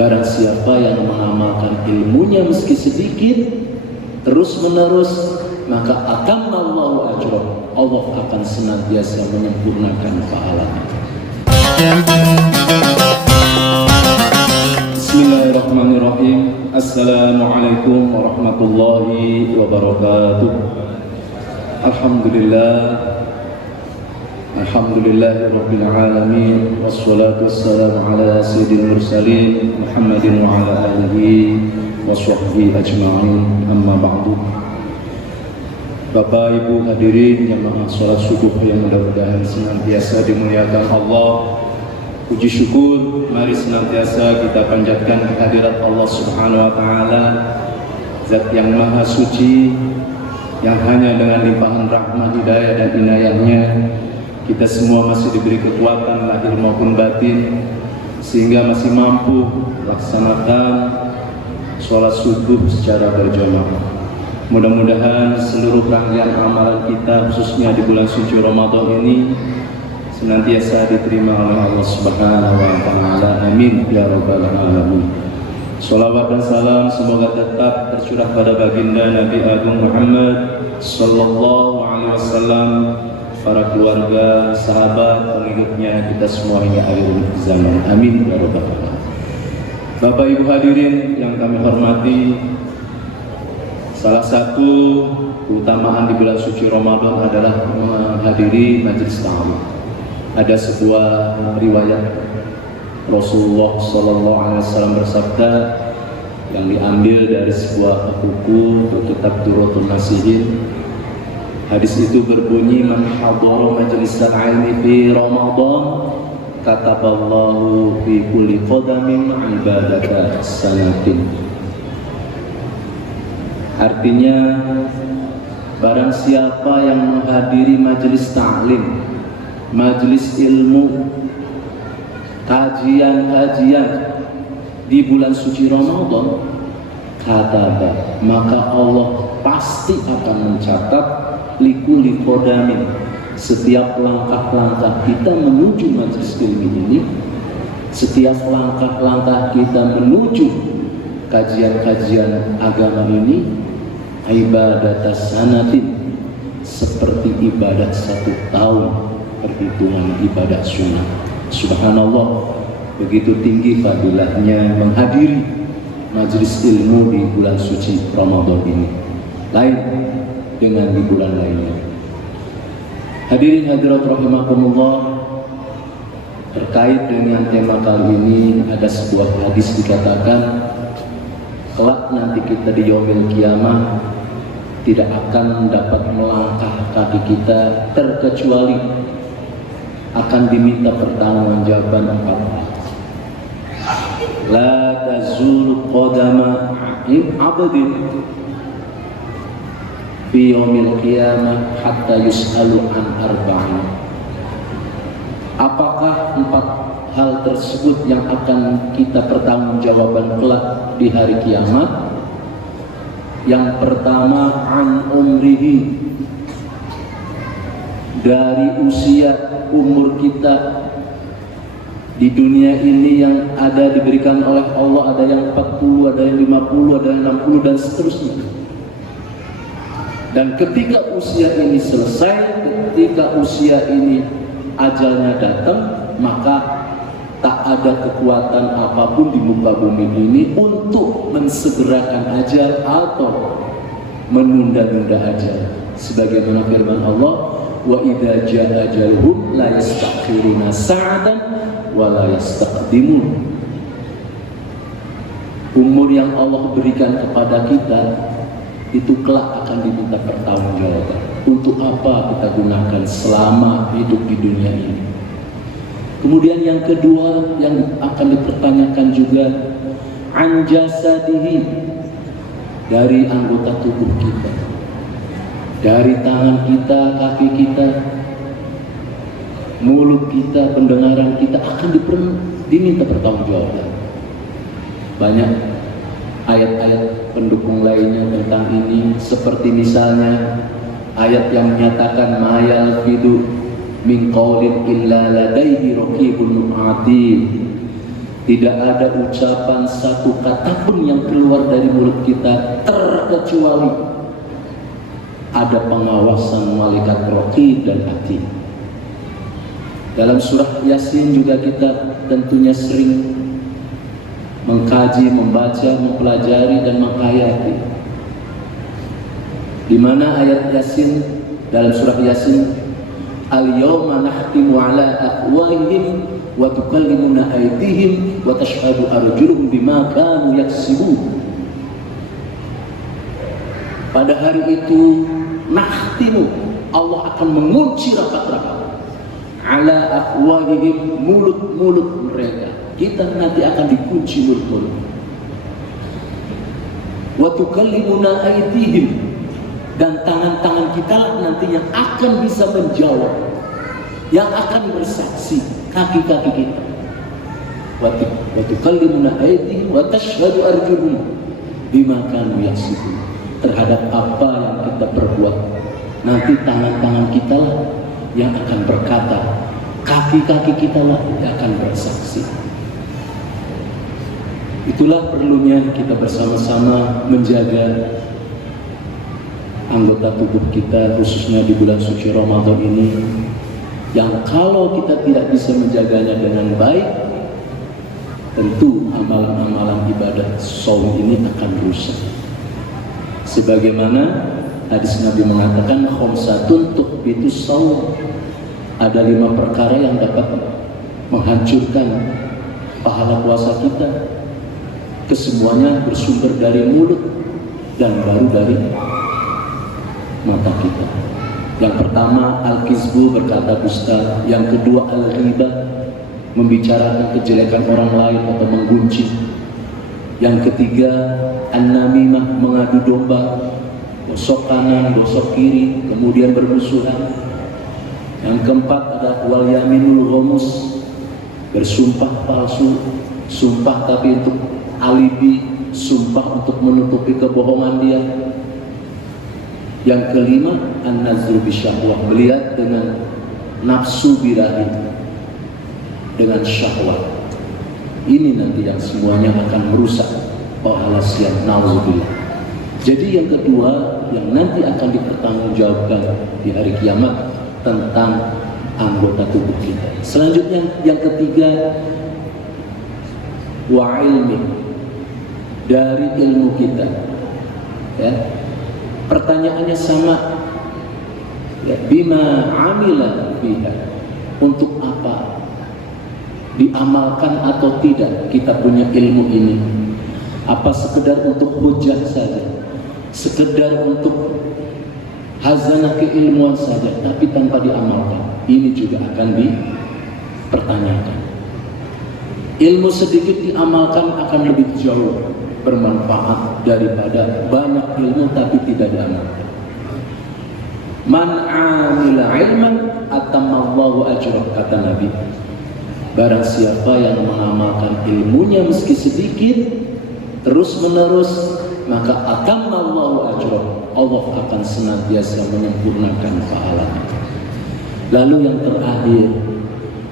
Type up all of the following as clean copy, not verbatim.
Barang siapa yang mengamalkan ilmunya meski sedikit terus menerus, maka akan Allah ajrah, Allah akan senantiasa menyempurnakan pahalanya. Bismillahirrahmanirrahim. Assalamualaikum warahmatullahi wabarakatuh. Alhamdulillahirabbil alamin, wassalatu wassalamu ala sayyidil mursalin Muhammadin wa ala alihi washabbihi ajma'in. Amma ba'du. Bapak Ibu hadirin jamaah salat subuh yang mudah-mudahan senantiasa dimuliakan Allah. Puji syukur mari senantiasa kita panjatkan kehadirat Allah Subhanahu wa taala, Zat yang maha suci, yang hanya dengan limpahan rahmat, hidayah dan inayahnya kita semua masih diberi kekuatan lahir maupun batin sehingga masih mampu melaksanakan sholat subuh secara berjamaah. Mudah-mudahan seluruh rangkaian amalan kita khususnya di bulan suci Ramadan ini senantiasa diterima oleh Allah Subhanahu wa taala. Amin ya rabbal alamin. Shalawat dan salam semoga tetap tercurah pada baginda Nabi Agung Muhammad sallallahu alaihi wasallam, para keluarga, sahabat, pengikutnya, kita semua hingga akhir zaman. Amin ya rabbal alamin. Bapak Ibu hadirin yang kami hormati, salah satu keutamaan di bulan suci Ramadan adalah menghadiri majelis taklim. Ada sebuah riwayat Rasulullah SAW bersabda yang diambil dari sebuah buku kitab Durratun Nasihin. Hadis itu berbunyi, man hadara majlisal ilmi fi Ramadan kataballahu fi kulli qadamin ibadata sanatin. Artinya, barang siapa yang menghadiri majelis taklim, majelis ilmu, kajian-kajian di bulan suci Ramadan, maka Allah pasti akan mencatat likuli kodamin, setiap langkah-langkah kita menuju majelis ilmu ini, setiap langkah-langkah kita menuju kajian-kajian agama ini, ibadat sanatin, seperti ibadat 1 tahun, perhitungan ibadat sunnah. Subhanallah, begitu tinggi fadilahnya menghadiri majelis ilmu di bulan suci Ramadan ini, lain dengan di bulan lainnya. Hadirin hadirat rahimakumullah, terkait dengan tema kali ini ada sebuah hadis dikatakan, kelak nanti kita di yaumil kiamah tidak akan dapat melangkah kaki kita terkecuali akan diminta pertanggungjawaban 4 hal. La tazulu qadama abdin fi yaumil qiyamah hatta yus'alu an arba'in. Apakah 4 hal tersebut yang akan kita pertanggungjawaban kelak di hari kiamat? Yang pertama, an umrihi, dari usia umur kita di dunia ini yang ada diberikan oleh Allah, ada yang 40, ada yang 50, ada yang 60 dan seterusnya. Dan ketika usia ini selesai, ketika usia ini ajalnya datang, maka tak ada kekuatan apapun di muka bumi ini untuk mensegerakan ajal atau menunda-nunda ajal. Sebagaimana firman Allah, wa idza jaa ajaluhum la yastakhiruna sa'atan wa la yastaqdimun. Umur yang Allah berikan kepada kita itu kelak akan diminta pertanggungjawaban. Untuk apa kita gunakan selama hidup di dunia ini? Kemudian yang kedua yang akan dipertanyakan juga, an jasadihi, dari anggota tubuh kita, dari tangan kita, kaki kita, mulut kita, pendengaran kita akan diminta pertanggungjawaban. Banyak ayat-ayat pendukung lainnya tentang ini, seperti misalnya ayat yang menyatakan ma yalfidu min qaulin illa ladaihi raqibun atid. Tidak ada ucapan satu kata pun yang keluar dari mulut kita terkecuali ada pengawasan malaikat raqib dan atid. Dalam surah Yasin juga kita tentunya sering mengkaji, membaca, mempelajari dan menghayati. Di mana ayat Yasin dalam surah Yasin, al-yawma nahtimu ala afwahihim wa tukallimuna aydihim wa tashhadu arjuluhum bima kanu yaksibun. Pada hari itu nahtimu, Allah akan mengunci rapat-rapat ala afwahihim, mulut-mulut mereka. Kita nanti akan dikunci mulut-mulut. Wa tukallimuna aydihim, dan tangan-tangan kita lah nanti yang akan bisa menjawab, yang akan bersaksi, kaki-kaki kita. Wa tukallimuna aydihim wa tashhadu arjuluhum bima kanu yaksibun. Terhadap apa yang kita perbuat, nanti tangan-tangan kita lah yang akan berkata, kaki-kaki kita lah yang akan bersaksi. Itulah perlunya kita bersama-sama menjaga anggota tubuh kita, khususnya di bulan suci Ramadan ini, yang kalau kita tidak bisa menjaganya dengan baik, tentu amalan-amalan ibadah shaum ini akan rusak. Sebagaimana hadis Nabi mengatakan, khamsatun tuqbitus shaum, ada 5 perkara yang dapat menghancurkan pahala puasa kita. Kesemuanya bersumber dari mulut dan baru dari mata kita. Yang pertama al-kizbu, berkata dusta. Yang kedua al-ghibah, membicarakan kejelekan orang lain atau menggunjing. Yang ketiga an-namimah, mengadu domba, gosok kanan, gosok kiri, kemudian bermusuhan. Yang keempat ada wal yaminul ghamus, bersumpah palsu, sumpah tapi untuk alibi, sumpah untuk menutupi kebohongan dia. Yang kelima an-nazru bisyahwah, melihat dengan nafsu birahi, dengan syahwat. Ini nanti yang semuanya akan merusak pahala siam, nauzubillah. Jadi yang kedua yang nanti akan dipertanggungjawabkan di hari kiamat tentang anggota tubuh kita. Selanjutnya yang ketiga wa ilmi, dari ilmu kita. Ya. Pertanyaannya sama, ya, bima amila biha, untuk apa, diamalkan atau tidak kita punya ilmu ini. Apa sekedar untuk hujah saja, sekedar untuk hazanah keilmuan saja, tapi tanpa diamalkan? Ini juga akan dipertanyakan. Ilmu sedikit diamalkan akan lebih jauh bermanfaat daripada banyak ilmu tapi tidak diamalkan. Man amila ilman atamallahu ajrah, kata Nabi. Barang siapa yang mengamalkan ilmunya meski sedikit terus menerus, maka atamallahu ajrah, Allah akan senantiasa menyempurnakan pahalanya. Lalu yang terakhir,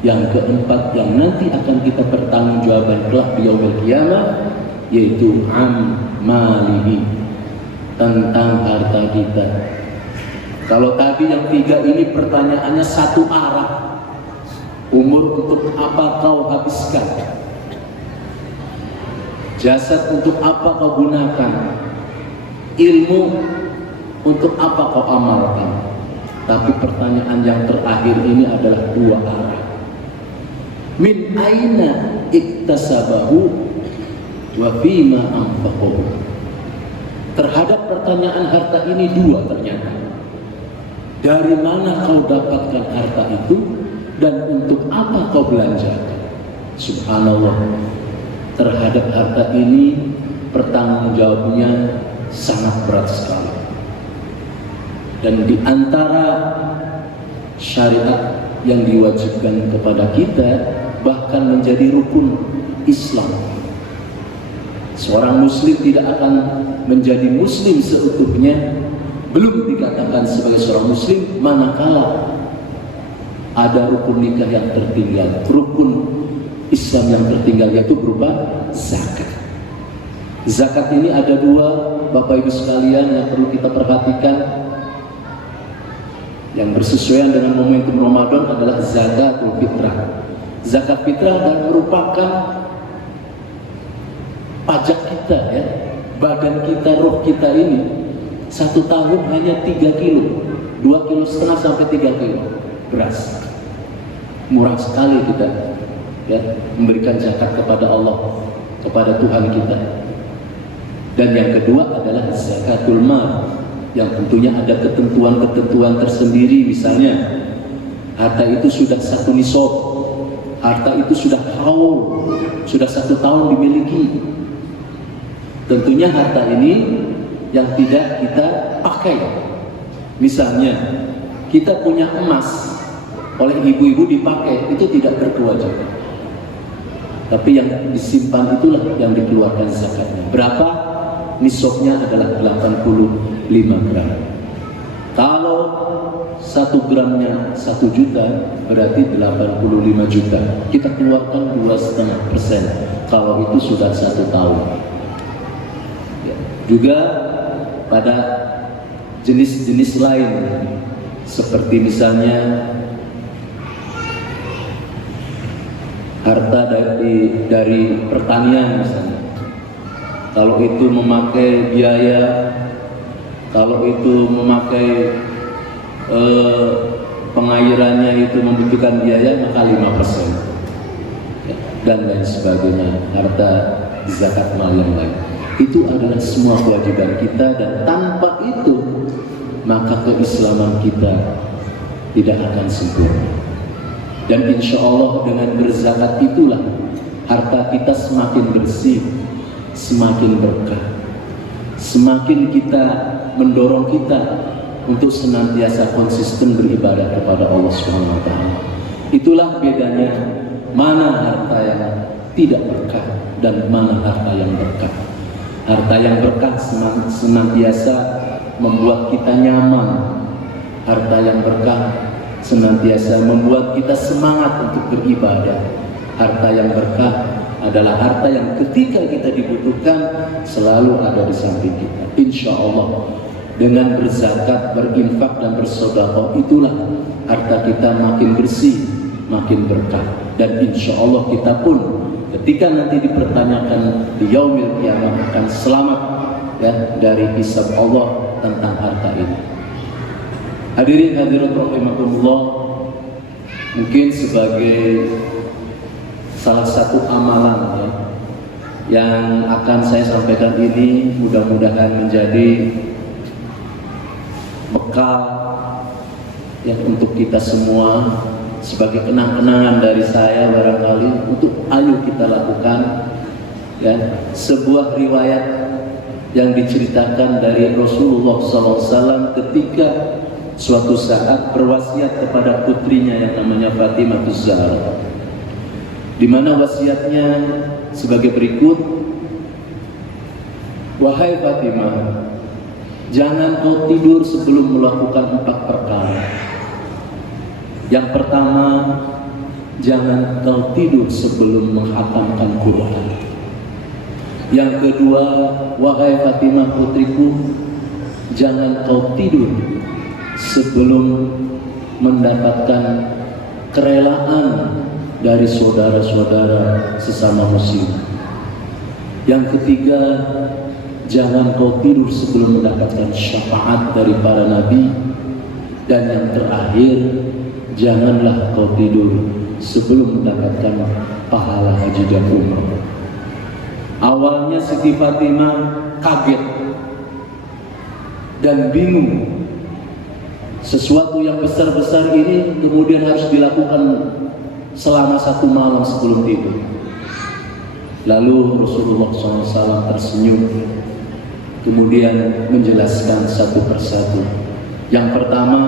yang keempat, yang nanti akan kita pertanggungjawabkan kelak di yaumil qiyamah, yaitu amalihi, tentang harta kita. Kalau tadi yang 3 ini pertanyaannya satu arah, umur untuk apa kau habiskan, jasad untuk apa kau gunakan, ilmu untuk apa kau amalkan. Tapi pertanyaan yang terakhir ini adalah 2 arah. Min aina iktasabahu wa fima anfaqahu. Terhadap pertanyaan harta ini 2 ternyata. Dari mana kau dapatkan harta itu dan untuk apa kau belanjakan? Subhanallah. Terhadap harta ini pertanggungjawabannya sangat berat sekali. Dan di antara syariat yang diwajibkan kepada kita, bahkan menjadi rukun Islam. Seorang muslim tidak akan menjadi muslim seutuhnya, belum dikatakan sebagai seorang muslim, manakala ada rukun nikah yang tertinggal, rukun Islam yang tertinggal, yaitu berupa zakat. Zakat ini ada dua, Bapak Ibu sekalian, yang perlu kita perhatikan. Yang bersesuaian dengan momentum Ramadan adalah zakatul fitrah. Zakat fitrah dan merupakan pajak kita, ya, badan kita, roh kita ini. 1 tahun hanya 3 kilo, 2,5 kilo sampai 3 kilo beras. Murah sekali kita, ya, memberikan zakat kepada Allah, kepada Tuhan kita. Dan yang kedua adalah zakatul mal, yang tentunya ada ketentuan-ketentuan tersendiri. Misalnya harta itu sudah 1 nisab, harta itu sudah haul, sudah 1 tahun dimiliki. Tentunya harta ini yang tidak kita pakai. Misalnya kita punya emas, oleh ibu-ibu dipakai, itu tidak berkewajiban. Tapi yang disimpan itulah yang dikeluarkan zakatnya. Berapa? Nisabnya adalah 85 gram. Kalau 1 gramnya 1 juta, berarti 85 juta. Kita keluarkan 2,5% kalau itu sudah 1 tahun. Ya. Juga pada jenis-jenis lain, seperti misalnya harta dari pertanian misalnya. Kalau itu memakai biaya, kalau itu memakai pengairannya itu membutuhkan biaya, maka 5%, ya, dan lain sebagainya. Harta zakat mal yang lain itu adalah semua kewajiban kita, dan tanpa itu maka keislaman kita tidak akan sempurna. Dan insya Allah dengan berzakat itulah harta kita semakin bersih, semakin berkah, semakin kita mendorong kita untuk senantiasa konsisten beribadah kepada Allah SWT. Itulah bedanya mana harta yang tidak berkah dan mana harta yang berkah. Harta yang berkah senantiasa membuat kita nyaman. Harta yang berkah senantiasa membuat kita semangat untuk beribadah. Harta yang berkah adalah harta yang ketika kita dibutuhkan selalu ada di samping kita. Insya Allah dengan berzakat, berinfak dan bersedekah, itulah harta kita makin bersih, makin berkah. Dan insya Allah kita pun ketika nanti dipertanyakan di yaumil qiyamah akan selamat, ya, dari hisab Allah tentang harta ini. Hadirin hadirat rahimakumullah, mungkin sebagai salah satu amalan, ya, yang akan saya sampaikan ini mudah-mudahan menjadi bekal, ya, untuk kita semua sebagai kenang-kenangan dari saya barangkali, untuk ayo kita lakukan, ya, sebuah riwayat yang diceritakan dari Rasulullah SAW ketika suatu saat berwasiat kepada putrinya yang namanya Fatimah Az-Zahra, di mana wasiatnya sebagai berikut: wahai Fatimah, jangan kau tidur sebelum melakukan 4 perkara. Yang pertama, jangan kau tidur sebelum menghatamkan Quran. Yang kedua, wahai Fatimah putriku, jangan kau tidur sebelum mendapatkan kerelaan dari saudara-saudara sesama muslim. Yang ketiga, jangan kau tidur sebelum mendapatkan syafaat dari para nabi. Dan yang terakhir, janganlah kau tidur sebelum mendapatkan pahala haji dan umrah. Awalnya Siti Fatimah kaget dan bingung. Sesuatu yang besar-besar ini kemudian harus dilakukan selama 1 malam sebelum tidur. Lalu Rasulullah SAW tersenyum, kemudian menjelaskan satu persatu. Yang pertama,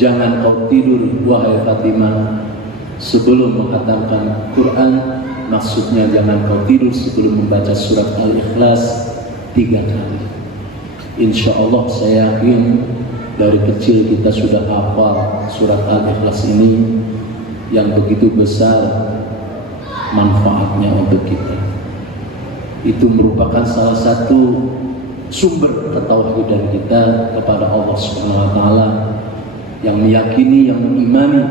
jangan kau tidur wahai Fatimah sebelum menghatamkan Quran. Maksudnya jangan kau tidur sebelum membaca surat Al-Ikhlas 3 kali. Insya Allah saya yakin dari kecil kita sudah hafal surat Al-Ikhlas ini yang begitu besar, manfaatnya untuk kita. Itu merupakan salah satu sumber ketauhidan kita kepada Allah Subhanahu wa taala, yang meyakini, yang mengimani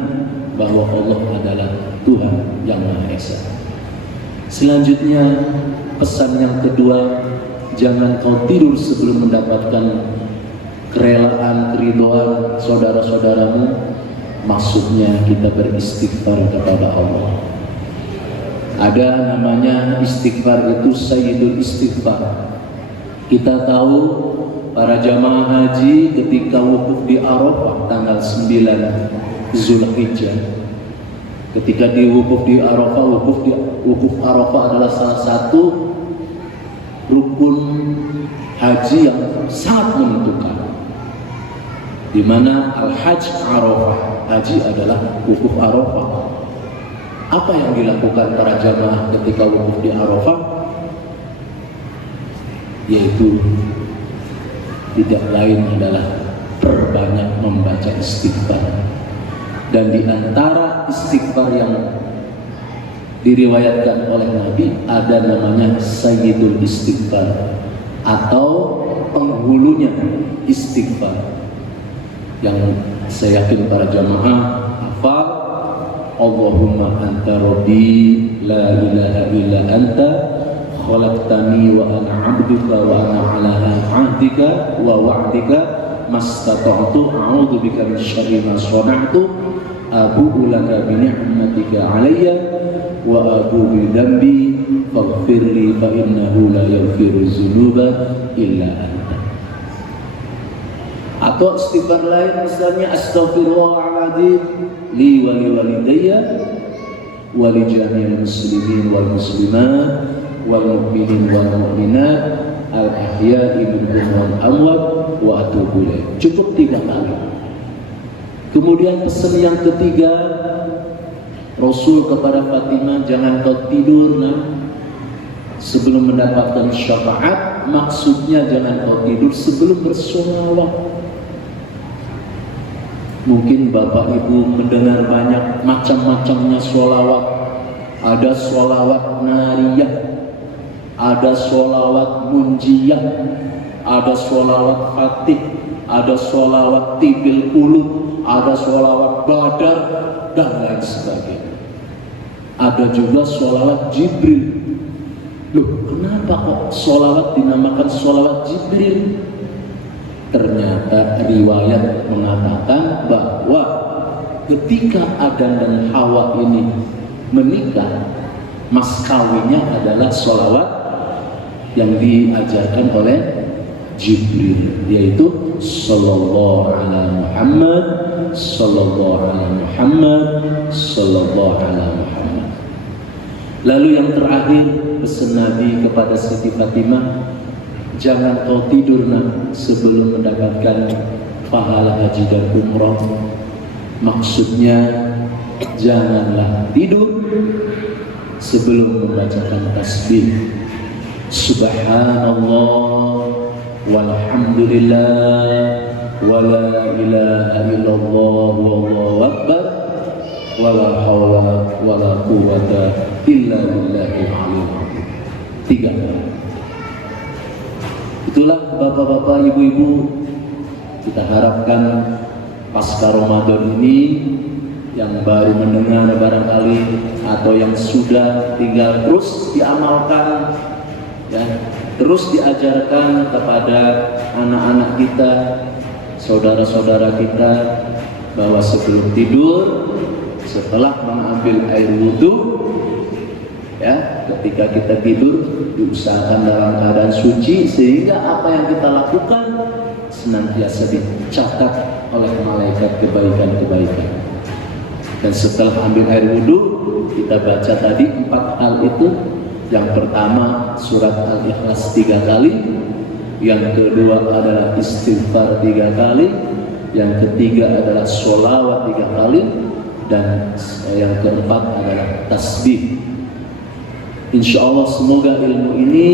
bahwa Allah adalah Tuhan yang Maha Esa. Selanjutnya, pesan yang kedua, jangan kau tidur sebelum mendapatkan kerelaan, keridhaan saudara-saudaramu. Maksudnya kita beristighfar kepada Allah. Ada namanya istighfar, itu sayyidul istighfar. Kita tahu para jamaah haji ketika wukuf di Arafah tanggal 9 Zulhijjah, ketika di wukuf di Arafah, wukuf Arafah adalah salah satu rukun haji yang sangat menentukan, di mana al-hajj Arafah, haji adalah wukuf Arafah. Apa yang dilakukan para jamaah ketika wukuf di Arafah? Yaitu tidak lain adalah perbanyak membaca istighfar. Dan di antara istighfar yang diriwayatkan oleh Nabi ada namanya sayyidul istighfar, atau penghulunya istighfar, yang saya yakin para jamaah hafal. Allahumma anta rabbi la ilaha illa anta khalaqtani wa ana 'abduka wa ana 'ala ahdika wa wa'dika mastata'tu a'udzu bika min syarri ma shana'tu abu'u laka bi ni'matika 'alayya wa abu'u bi dhanbi faghfirli fa innahu la yaghfiru dzunuba illa anta. Atau istighfar lain misalnya astaghfirullahaladzim li wa li walidayya wa li jami'il muslimin wal muslimat wal mu'minin wal mu'minat al ahya'i minhum wal amwat wa atubu ilaih. Cukup 3 kali. Kemudian pesan yang ketiga, Rasul kepada Fatimah, jangan kau tidur sebelum mendapatkan syafaat. Maksudnya jangan kau tidur sebelum bersolawat. Mungkin Bapak Ibu mendengar banyak macam-macamnya sholawat. Ada sholawat nariyah, ada sholawat munjiyah, ada sholawat fatih, ada sholawat tibil qulub, ada sholawat badar, dan lain sebagainya. Ada juga sholawat Jibril. Loh, kenapa kok sholawat dinamakan sholawat Jibril? Ternyata riwayat mengatakan bahwa ketika Adam dan Hawa ini menikah, mas kawinnya adalah sholawat yang diajarkan oleh Jibril, yaitu sallallahu ala Muhammad, sallallahu ala Muhammad, sallallahu ala Muhammad. Lalu yang terakhir, pesan Nabi kepada Siti Fatimah, jangan kau tidur sebelum mendapatkan pahala haji dan umrah. Maksudnya janganlah tidur sebelum membacakan tasbih subhanallah walhamdulillah wala ilaha illallah wallahu akbar wala hawla wala quwwata illa billahil aliyyil azim. 3. Itulah bapak-bapak, ibu-ibu, kita harapkan pasca Ramadan ini yang baru mendengar barangkali atau yang sudah tinggal terus diamalkan, ya, terus diajarkan kepada anak-anak kita, saudara-saudara kita, bahwa sebelum tidur, setelah mengambil air wudhu, ya, ketika kita tidur diusahakan dalam keadaan suci, sehingga apa yang kita lakukan senantiasa dicatat oleh malaikat kebaikan-kebaikan. Dan setelah ambil air wudhu, kita baca tadi 4 hal itu. Yang pertama surat Al-Ikhlas 3 kali, yang kedua adalah istighfar 3 kali, yang ketiga adalah sholawat 3 kali, dan yang keempat adalah tasbih. Insya Allah semoga ilmu ini,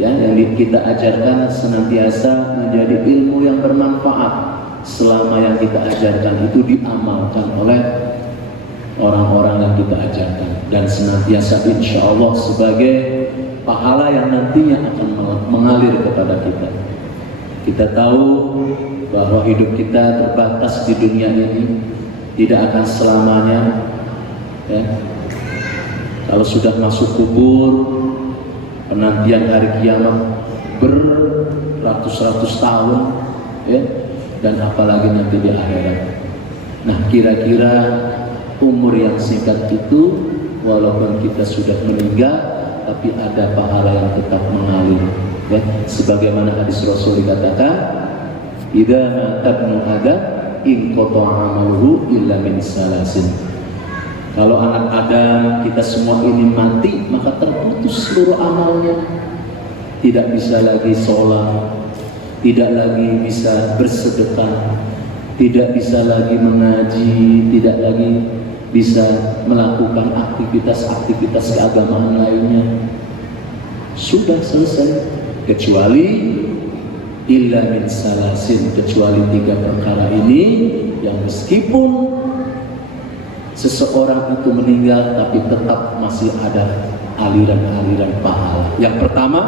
ya, yang kita ajarkan senantiasa menjadi ilmu yang bermanfaat selama yang kita ajarkan itu diamalkan oleh orang-orang yang kita ajarkan, dan senantiasa insya Allah sebagai pahala yang nantinya akan mengalir kepada kita. Kita tahu bahwa hidup kita terbatas di dunia ini, tidak akan selamanya, ya. Kalau sudah masuk kubur, penantian hari kiamat beratus-ratus tahun, ya, dan apalagi nanti di akhirat. Nah, kira-kira umur yang singkat itu, walaupun kita sudah meninggal, tapi ada pahala yang tetap mengalir, ya. Sebagaimana hadis Rasul dikatakan, idza mata ibnu adam in qata'a amaluhu illa min salasin. Kalau anak Adam, kita semua ini mati, maka terputus seluruh amalnya. Tidak bisa lagi sholat, tidak lagi bisa bersedekah, tidak bisa lagi mengaji, tidak lagi bisa melakukan aktivitas-aktivitas keagamaan lainnya. Sudah selesai, kecuali illa min salasin, kecuali 3 perkara ini yang meskipun seseorang itu meninggal tapi tetap masih ada aliran-aliran pahala. Yang pertama,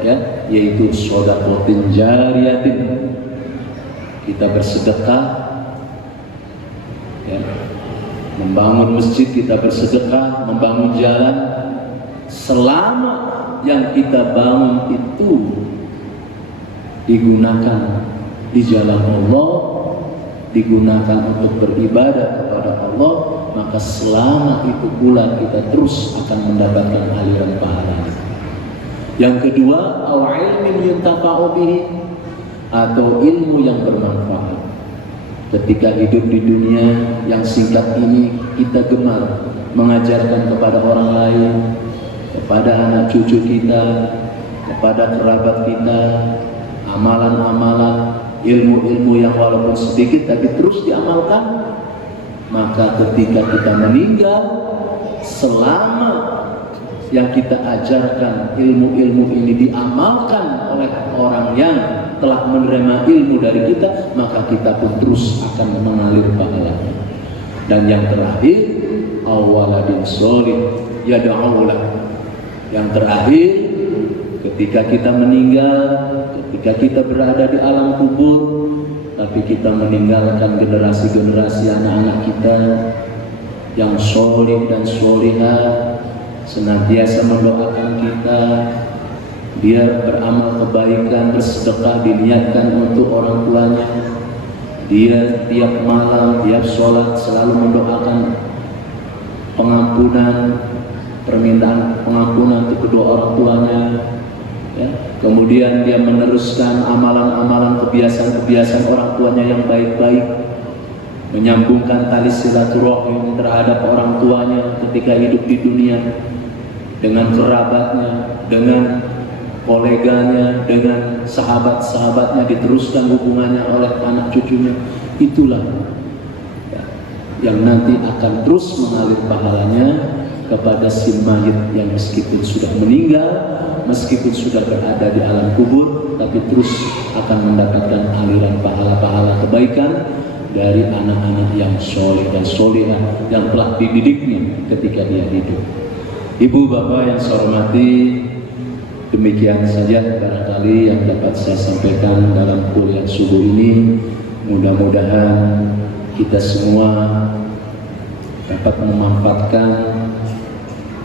ya, yaitu shodaqatin jariyatin. Kita bersedekah, ya, membangun masjid, kita bersedekah, membangun jalan. Selama yang kita bangun itu digunakan di jalan Allah, digunakan untuk beribadah kepada Allah, maka selama itu pula kita terus akan mendapatkan aliran pahala. Yang kedua, au ilmin yuntafa'u bihi, atau ilmu yang bermanfaat. Ketika hidup di dunia yang singkat ini, kita gemar mengajarkan kepada orang lain, kepada anak cucu kita, kepada kerabat kita, amalan-amalan, ilmu-ilmu yang walaupun sedikit tapi terus diamalkan. Maka ketika kita meninggal, selama yang kita ajarkan, ilmu-ilmu ini diamalkan oleh orang yang telah menerima ilmu dari kita, maka kita pun terus akan mengalir pahalanya. Dan yang terakhir, awaladin sholih yad'ulah. Yang terakhir, ketika kita meninggal, ketika kita berada di alam kubur, tapi kita meninggalkan generasi-generasi anak-anak kita yang sholih dan sholihah, senantiasa mendoakan kita, dia beramal kebaikan, bersedekah, diniatkan untuk orang tuanya. Dia tiap malam, tiap sholat selalu mendoakan pengampunan, permintaan pengampunan untuk kedua orang tuanya, ya. Kemudian dia meneruskan amalan-amalan, kebiasaan-kebiasaan orang tuanya yang baik-baik, menyambungkan tali silaturahim terhadap orang tuanya ketika hidup di dunia, dengan kerabatnya, dengan koleganya, dengan sahabat-sahabatnya, diteruskan hubungannya oleh anak cucunya. Itulah, ya, yang nanti akan terus mengalir pahalanya kepada si mayit yang meskipun sudah meninggal, meskipun sudah berada di alam kubur, tapi terus akan mendapatkan aliran pahala-pahala kebaikan dari anak-anak yang soleh dan solehah yang telah dididiknya ketika dia hidup. Ibu bapak yang saya hormati, demikian saja barangkali yang dapat saya sampaikan dalam kuliah subuh ini. Mudah-mudahan kita semua dapat memanfaatkan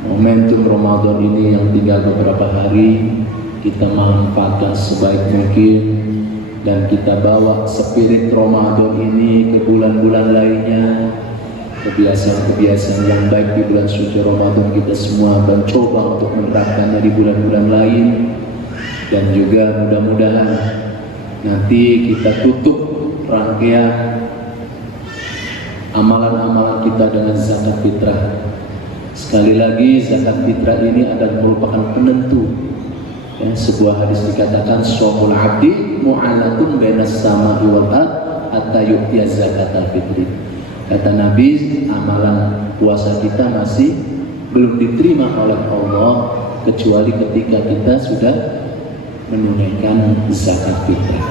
momentum Ramadan ini yang tinggal beberapa hari, kita manfaatkan sebaik mungkin, dan kita bawa spirit Ramadan ini ke bulan-bulan lainnya. Kebiasaan-kebiasaan yang baik di bulan suci Ramadan kita semua mencoba untuk menerapkannya di bulan-bulan lain. Dan juga mudah-mudahan nanti kita tutup rangkaian amalan-amalan kita dengan zakat fitrah. Sekali lagi, zakat fitrah ini adalah merupakan penentu, ya. Sebuah hadis dikatakan, shaumul abdi mu'alatun bainas sama'i wal ard hatta yu'tiya zakatal fitri. Kata Nabi, amalan puasa kita masih belum diterima oleh Allah kecuali ketika kita sudah menunaikan zakat fitrah.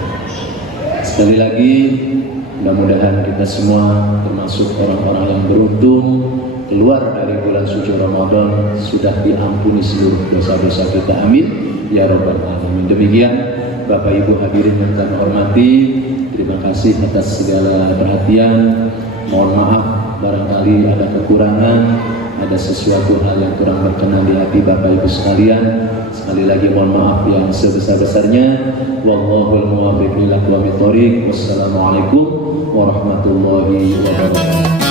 Sekali lagi, Mudah-mudahan kita semua termasuk orang-orang yang beruntung keluar dari bulan suci Ramadan sudah diampuni seluruh dosa-dosa kita. Amin ya rabbal alamin. Demikian Bapak Ibu hadirin yang kami hormati, terima kasih atas segala perhatian. Mohon maaf barangkali ada kekurangan, ada sesuatu hal yang kurang berkenan di hati Bapak Ibu sekalian. Sekali lagi mohon maaf yang sebesar-besarnya. Wallahul muwaffiq ila aqwamit thoriq. Wassalamualaikum warahmatullahi wabarakatuh.